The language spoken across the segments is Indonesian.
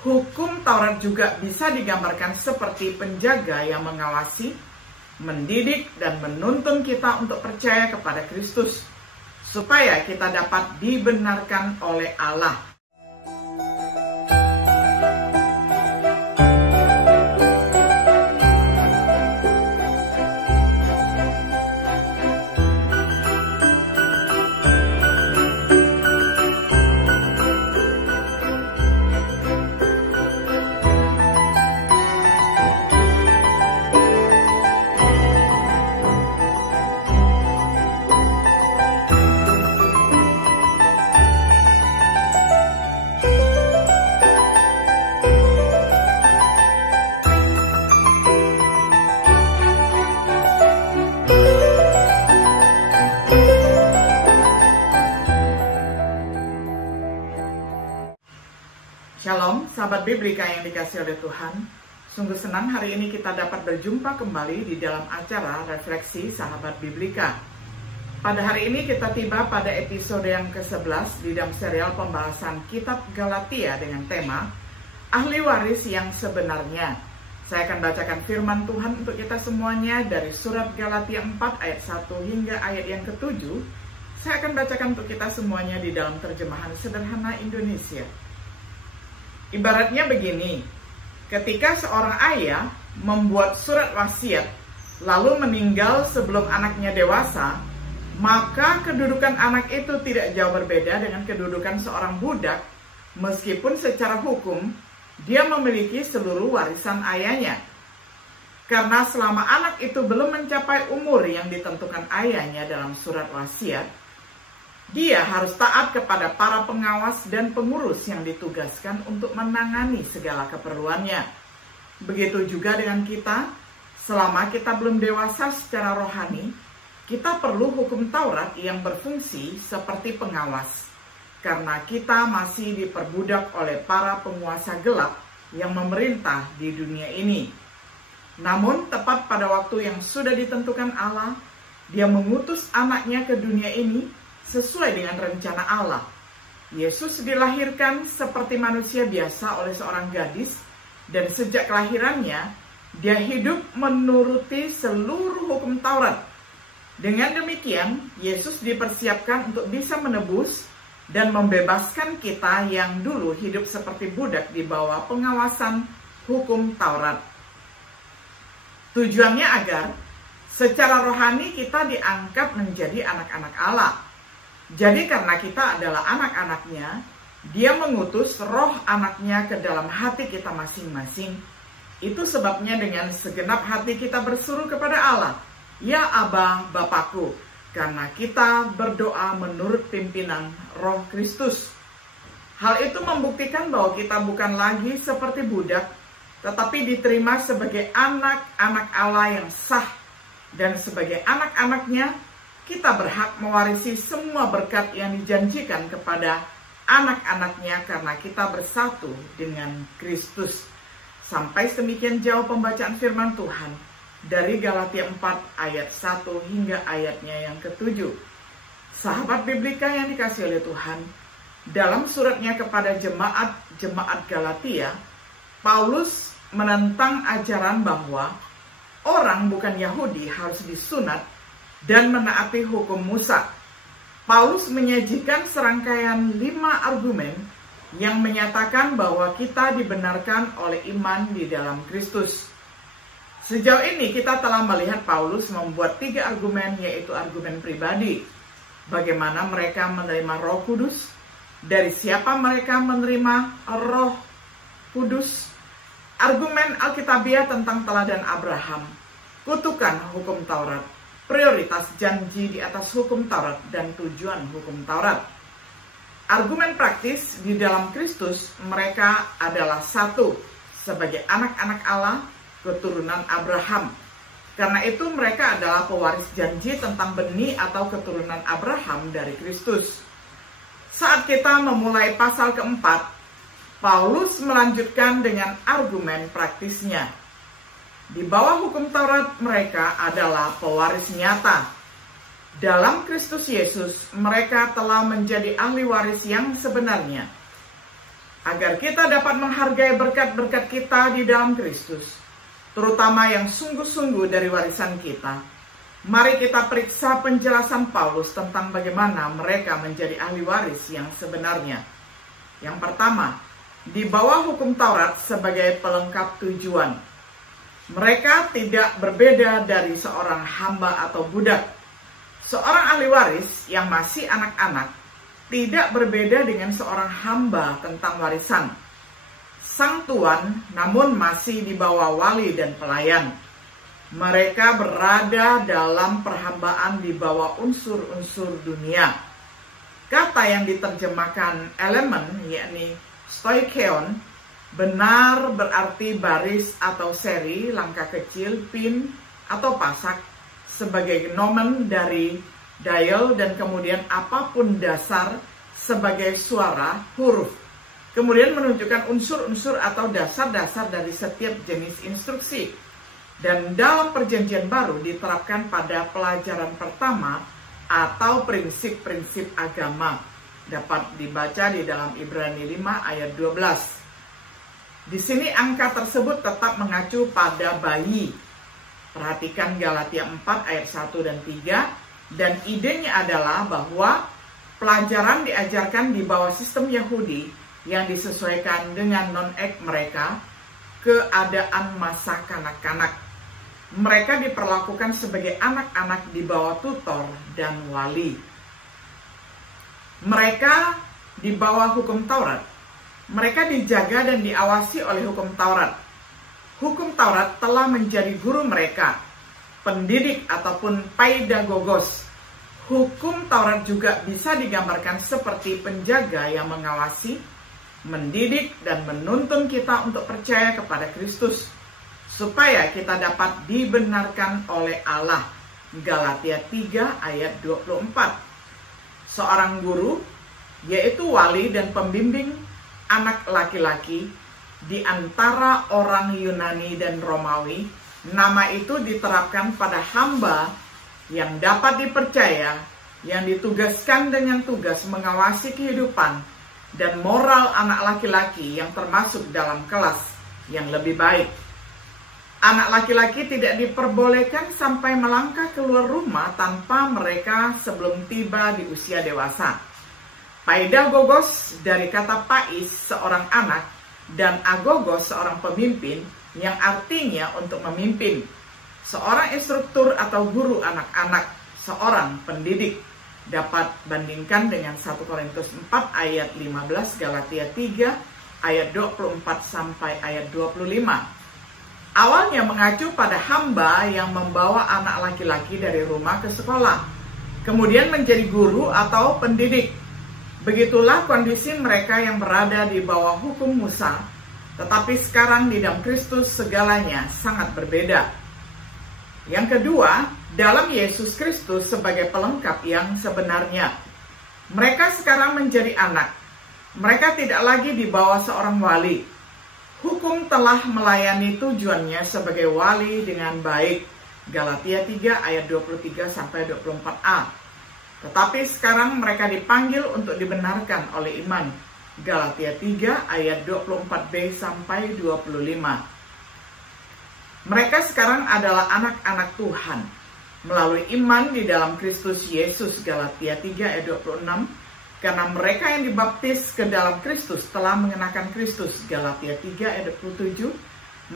Hukum Taurat juga bisa digambarkan seperti penjaga yang mengawasi, mendidik, dan menuntun kita untuk percaya kepada Kristus, supaya kita dapat dibenarkan oleh Allah. Shalom, sahabat Biblika yang dikasihi oleh Tuhan. Sungguh senang hari ini kita dapat berjumpa kembali di dalam acara Refleksi Sahabat Biblika. Pada hari ini kita tiba pada episode yang ke-11 di dalam serial pembahasan Kitab Galatia dengan tema Ahli Waris yang Sebenarnya. Saya akan bacakan firman Tuhan untuk kita semuanya dari surat Galatia 4 ayat 1 hingga ayat yang ke-7. Saya akan bacakan untuk kita semuanya di dalam terjemahan sederhana Indonesia. Ibaratnya begini, ketika seorang ayah membuat surat wasiat lalu meninggal sebelum anaknya dewasa, maka kedudukan anak itu tidak jauh berbeda dengan kedudukan seorang budak, meskipun secara hukum dia memiliki seluruh warisan ayahnya. Karena selama anak itu belum mencapai umur yang ditentukan ayahnya dalam surat wasiat, dia harus taat kepada para pengawas dan pengurus yang ditugaskan untuk menangani segala keperluannya. Begitu juga dengan kita, selama kita belum dewasa secara rohani, kita perlu hukum Taurat yang berfungsi seperti pengawas. Karena kita masih diperbudak oleh para penguasa gelap yang memerintah di dunia ini. Namun tepat pada waktu yang sudah ditentukan Allah, Dia mengutus anaknya ke dunia ini sesuai dengan rencana Allah. Yesus dilahirkan seperti manusia biasa oleh seorang gadis, dan sejak kelahirannya, dia hidup menuruti seluruh hukum Taurat. Dengan demikian, Yesus dipersiapkan untuk bisa menebus dan membebaskan kita yang dulu hidup seperti budak di bawah pengawasan hukum Taurat. Tujuannya agar secara rohani kita diangkat menjadi anak-anak Allah. Jadi karena kita adalah anak-anaknya, Dia mengutus roh anaknya ke dalam hati kita masing-masing. Itu sebabnya dengan segenap hati kita berseru kepada Allah, "Ya Aba, Bapakku," karena kita berdoa menurut pimpinan Roh Kristus. Hal itu membuktikan bahwa kita bukan lagi seperti budak, tetapi diterima sebagai anak-anak Allah yang sah. Dan sebagai anak-anaknya, kita berhak mewarisi semua berkat yang dijanjikan kepada anak-anaknya karena kita bersatu dengan Kristus. Sampai sedemikian jauh pembacaan firman Tuhan dari Galatia 4 ayat 1 hingga ayatnya yang ke-7. Sahabat Biblika yang dikasihi oleh Tuhan, dalam suratnya kepada jemaat Galatia, Paulus menentang ajaran bahwa orang bukan Yahudi harus disunat dan menaati hukum Musa. Paulus menyajikan serangkaian 5 argumen yang menyatakan bahwa kita dibenarkan oleh iman di dalam Kristus. Sejauh ini kita telah melihat Paulus membuat 3 argumen, yaitu argumen pribadi. Bagaimana mereka menerima Roh Kudus, dari siapa mereka menerima Roh Kudus, argumen Alkitabiah tentang teladan Abraham, kutukan hukum Taurat, prioritas janji di atas hukum Taurat, dan tujuan hukum Taurat. Argumen praktis di dalam Kristus, mereka adalah satu, sebagai anak-anak Allah, keturunan Abraham. Karena itu mereka adalah pewaris janji tentang benih atau keturunan Abraham dari Kristus. Saat kita memulai pasal keempat, Paulus melanjutkan dengan argumen praktisnya. Di bawah hukum Taurat, mereka adalah pewaris nyata. Dalam Kristus Yesus, mereka telah menjadi ahli waris yang sebenarnya. agar kita dapat menghargai berkat-berkat kita di dalam Kristus, terutama yang sungguh-sungguh dari warisan kita. Mari kita periksa penjelasan Paulus tentang bagaimana mereka menjadi ahli waris yang sebenarnya. Yang pertama, di bawah hukum Taurat sebagai pelengkap tujuan. Mereka tidak berbeda dari seorang hamba atau budak. Seorang ahli waris yang masih anak-anak tidak berbeda dengan seorang hamba tentang warisan. Sang tuan namun masih di bawah wali dan pelayan. Mereka berada dalam perhambaan di bawah unsur-unsur dunia. Kata yang diterjemahkan elemen, yakni stoikeon, benar berarti baris atau seri, langkah kecil, pin, atau pasak, sebagai nomen dari dial, dan kemudian apapun dasar sebagai suara, huruf. Kemudian menunjukkan unsur-unsur atau dasar-dasar dari setiap jenis instruksi. Dan dalam perjanjian baru diterapkan pada pelajaran pertama atau prinsip-prinsip agama. Dapat dibaca di dalam Ibrani 5 ayat 12. Di sini angka tersebut tetap mengacu pada bayi. Perhatikan Galatia 4 ayat 1 dan 3. Dan idenya adalah bahwa pelajaran diajarkan di bawah sistem Yahudi yang disesuaikan dengan non-ek mereka, keadaan masa kanak-kanak. Mereka diperlakukan sebagai anak-anak di bawah tutor dan wali. Mereka di bawah hukum Taurat. Mereka dijaga dan diawasi oleh hukum Taurat. Hukum Taurat telah menjadi guru mereka, pendidik ataupun pedagogos. Hukum Taurat juga bisa digambarkan seperti penjaga yang mengawasi, mendidik, dan menuntun kita untuk percaya kepada Kristus, supaya kita dapat dibenarkan oleh Allah. Galatia 3 ayat 24. Seorang guru, yaitu wali dan pembimbing anak laki-laki di antara orang Yunani dan Romawi, nama itu diterapkan pada hamba yang dapat dipercaya, yang ditugaskan dengan tugas mengawasi kehidupan dan moral anak laki-laki yang termasuk dalam kelas yang lebih baik. Anak laki-laki tidak diperbolehkan sampai melangkah keluar rumah tanpa mereka sebelum tiba di usia dewasa. Pedagogos dari kata pais, seorang anak, dan agogos, seorang pemimpin, yang artinya untuk memimpin. Seorang instruktur atau guru anak-anak, seorang pendidik. Dapat bandingkan dengan 1 Korintus 4 ayat 15, Galatia 3 ayat 24 sampai ayat 25. Awalnya mengacu pada hamba yang membawa anak laki-laki dari rumah ke sekolah, kemudian menjadi guru atau pendidik. Begitulah kondisi mereka yang berada di bawah hukum Musa, tetapi sekarang di dalam Kristus segalanya sangat berbeda. Yang kedua, dalam Yesus Kristus sebagai pelengkap yang sebenarnya. Mereka sekarang menjadi anak. Mereka tidak lagi di bawah seorang wali. Hukum telah melayani tujuannya sebagai wali dengan baik. Galatia 3 ayat 23 sampai 24a. Tetapi sekarang mereka dipanggil untuk dibenarkan oleh iman. Galatia 3 ayat 24b sampai 25. Mereka sekarang adalah anak-anak Tuhan melalui iman di dalam Kristus Yesus. Galatia 3 ayat 26. Karena mereka yang dibaptis ke dalam Kristus telah mengenakan Kristus. Galatia 3 ayat 27.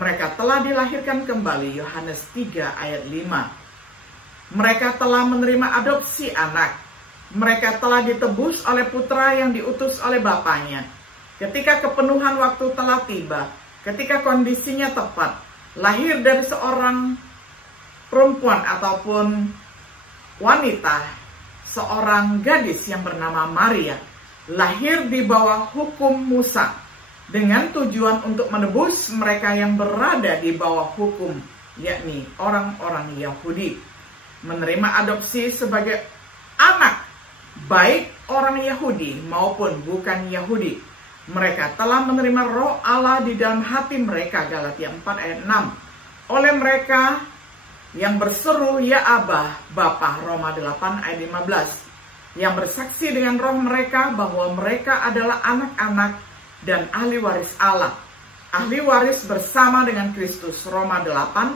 Mereka telah dilahirkan kembali. Yohanes 3 ayat 5. Mereka telah menerima adopsi anak. Mereka telah ditebus oleh putra yang diutus oleh bapaknya. Ketika kepenuhan waktu telah tiba, ketika kondisinya tepat, lahir dari seorang perempuan ataupun wanita, seorang gadis yang bernama Maria, lahir di bawah hukum Musa dengan tujuan untuk menebus mereka yang berada di bawah hukum, yakni orang-orang Yahudi. Menerima adopsi sebagai anak, baik orang Yahudi maupun bukan Yahudi. Mereka telah menerima roh Allah di dalam hati mereka. Galatia 4 ayat 6. Oleh mereka yang berseru ya Abah, Bapa. Roma 8 ayat 15. Yang bersaksi dengan roh mereka bahwa mereka adalah anak-anak dan ahli waris Allah. Ahli waris bersama dengan Kristus, Roma 8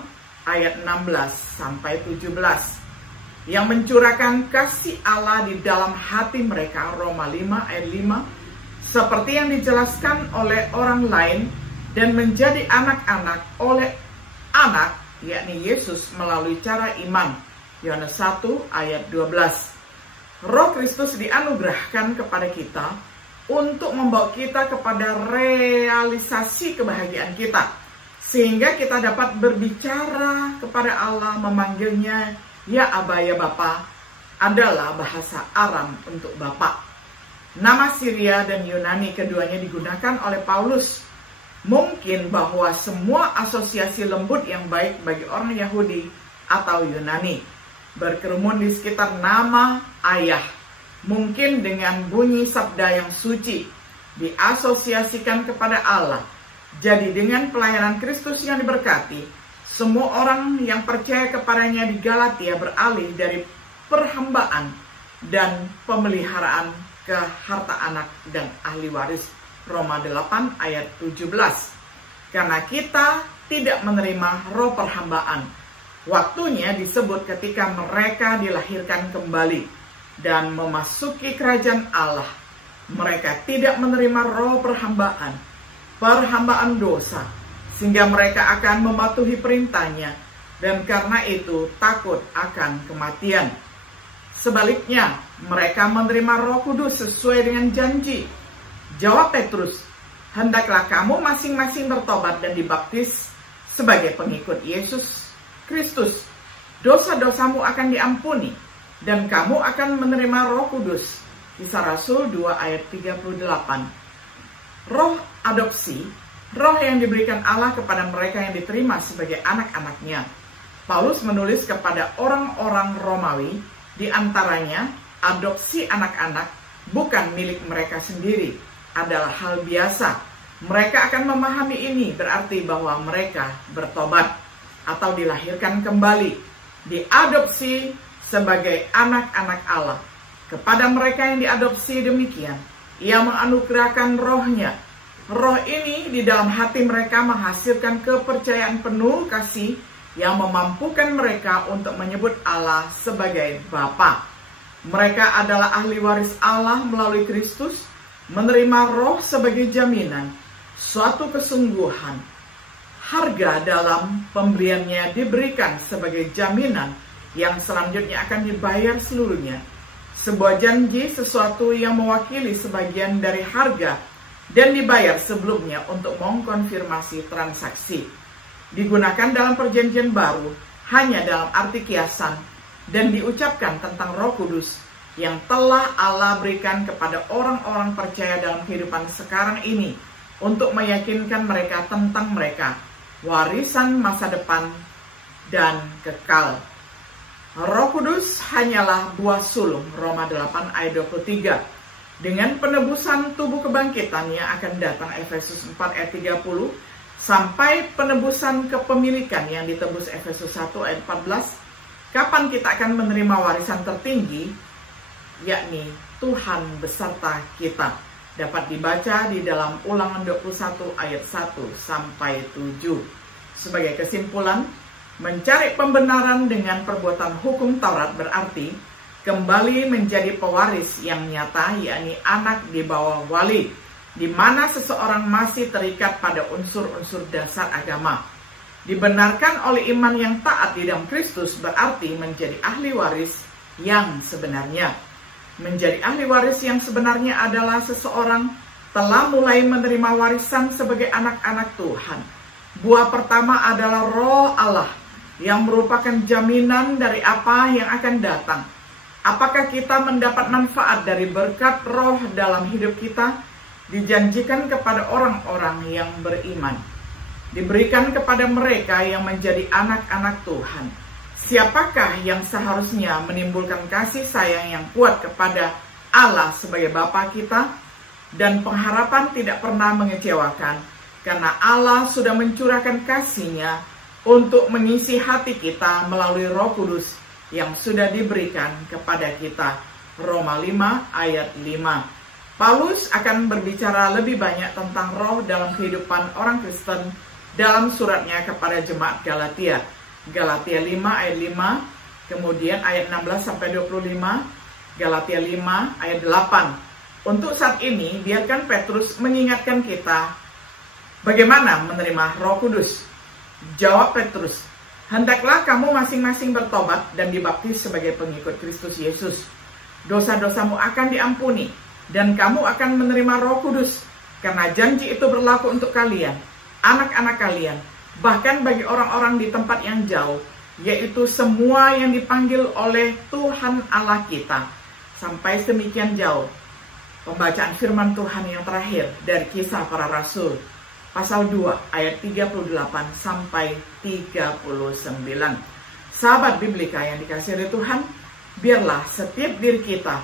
ayat 16-17. Yang mencurahkan kasih Allah di dalam hati mereka, Roma 5 ayat 5, seperti yang dijelaskan oleh orang lain, dan menjadi anak-anak oleh anak, yakni Yesus, melalui cara iman, Yohanes 1 ayat 12. Roh Kristus dianugerahkan kepada kita untuk membawa kita kepada realisasi kebahagiaan kita, sehingga kita dapat berbicara kepada Allah, memanggilnya ya Aba, ya Bapa, adalah bahasa Aram untuk Bapa. Nama Syria dan Yunani keduanya digunakan oleh Paulus. Mungkin bahwa semua asosiasi lembut yang baik bagi orang Yahudi atau Yunani berkerumun di sekitar nama ayah. Mungkin dengan bunyi sabda yang suci diasosiasikan kepada Allah. Jadi dengan pelayanan Kristus yang diberkati, semua orang yang percaya kepadanya di Galatia beralih dari perhambaan dan pemeliharaan ke harta anak dan ahli waris, Roma 8 ayat 17. Karena kita tidak menerima roh perhambaan. Waktunya disebut ketika mereka dilahirkan kembali dan memasuki kerajaan Allah. Mereka tidak menerima roh perhambaan, perhambaan dosa, sehingga mereka akan mematuhi perintahnya, dan karena itu takut akan kematian. Sebaliknya, mereka menerima Roh Kudus sesuai dengan janji. Jawab Petrus, hendaklah kamu masing-masing bertobat dan dibaptis sebagai pengikut Yesus Kristus. Dosa-dosamu akan diampuni, dan kamu akan menerima Roh Kudus. Kisah Rasul 2 ayat 38. Roh adopsi, roh yang diberikan Allah kepada mereka yang diterima sebagai anak-anaknya. Paulus menulis kepada orang-orang Romawi, di antaranya adopsi anak-anak bukan milik mereka sendiri, adalah hal biasa. Mereka akan memahami ini, berarti bahwa mereka bertobat atau dilahirkan kembali, diadopsi sebagai anak-anak Allah. Kepada mereka yang diadopsi demikian, Ia menganugerahkan rohnya. Roh ini di dalam hati mereka menghasilkan kepercayaan penuh kasih yang memampukan mereka untuk menyebut Allah sebagai Bapa. Mereka adalah ahli waris Allah melalui Kristus, menerima roh sebagai jaminan, suatu kesungguhan. Harga dalam pemberiannya diberikan sebagai jaminan yang selanjutnya akan dibayar seluruhnya. Sebuah janji, sesuatu yang mewakili sebagian dari harga dan dibayar sebelumnya untuk mengkonfirmasi transaksi. Digunakan dalam perjanjian baru hanya dalam arti kiasan dan diucapkan tentang Roh Kudus yang telah Allah berikan kepada orang-orang percaya dalam kehidupan sekarang ini untuk meyakinkan mereka tentang mereka, warisan masa depan dan kekal. Roh Kudus hanyalah buah sulung, Roma 8 ayat 23. Dengan penebusan tubuh kebangkitan yang akan datang, Efesus 4 ayat 30, sampai penebusan kepemilikan yang ditebus, Efesus 1 ayat 14, kapan kita akan menerima warisan tertinggi, yakni Tuhan beserta kita. Dapat dibaca di dalam Ulangan 21 ayat 1 sampai 7. Sebagai kesimpulan, mencari pembenaran dengan perbuatan hukum Taurat berarti kembali menjadi pewaris yang nyata, yakni anak di bawah wali, di mana seseorang masih terikat pada unsur-unsur dasar agama. Dibenarkan oleh iman yang taat di dalam Kristus berarti menjadi ahli waris yang sebenarnya. Menjadi ahli waris yang sebenarnya adalah seseorang telah mulai menerima warisan sebagai anak-anak Tuhan. Buah pertama adalah Roh Allah yang merupakan jaminan dari apa yang akan datang. Apakah kita mendapat manfaat dari berkat Roh dalam hidup kita? Dijanjikan kepada orang-orang yang beriman. Diberikan kepada mereka yang menjadi anak-anak Tuhan. Siapakah yang seharusnya menimbulkan kasih sayang yang kuat kepada Allah sebagai Bapa kita? Dan pengharapan tidak pernah mengecewakan, karena Allah sudah mencurahkan kasih-Nya untuk mengisi hati kita melalui Roh Kudus yang sudah diberikan kepada kita. Roma 5 ayat 5. Paulus akan berbicara lebih banyak tentang roh dalam kehidupan orang Kristen dalam suratnya kepada jemaat Galatia. Galatia 5 ayat 5, kemudian ayat 16 sampai 25, Galatia 5 ayat 8. Untuk saat ini, biarkan Petrus mengingatkan kita bagaimana menerima Roh Kudus. Jawab Petrus, hendaklah kamu masing-masing bertobat dan dibaptis sebagai pengikut Kristus Yesus. Dosa-dosamu akan diampuni dan kamu akan menerima Roh Kudus, karena janji itu berlaku untuk kalian, anak-anak kalian, bahkan bagi orang-orang di tempat yang jauh, yaitu semua yang dipanggil oleh Tuhan Allah kita. Sampai semikian jauh pembacaan firman Tuhan yang terakhir dari Kisah Para Rasul, pasal 2 ayat 38 sampai 39. Sahabat Biblika yang dikasihi oleh Tuhan, biarlah setiap diri kita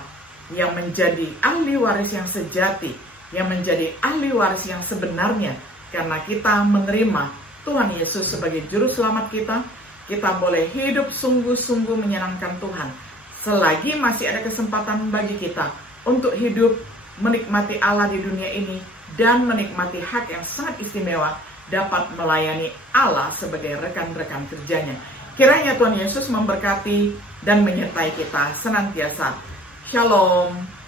yang menjadi ahli waris yang sejati, yang menjadi ahli waris yang sebenarnya, karena kita menerima Tuhan Yesus sebagai juru selamat kita. Kita boleh hidup sungguh-sungguh menyenangkan Tuhan selagi masih ada kesempatan bagi kita untuk hidup menikmati Allah di dunia ini dan menikmati hak yang sangat istimewa dapat melayani Allah sebagai rekan-rekan kerjanya. Kiranya Tuhan Yesus memberkati dan menyertai kita senantiasa. Shalom.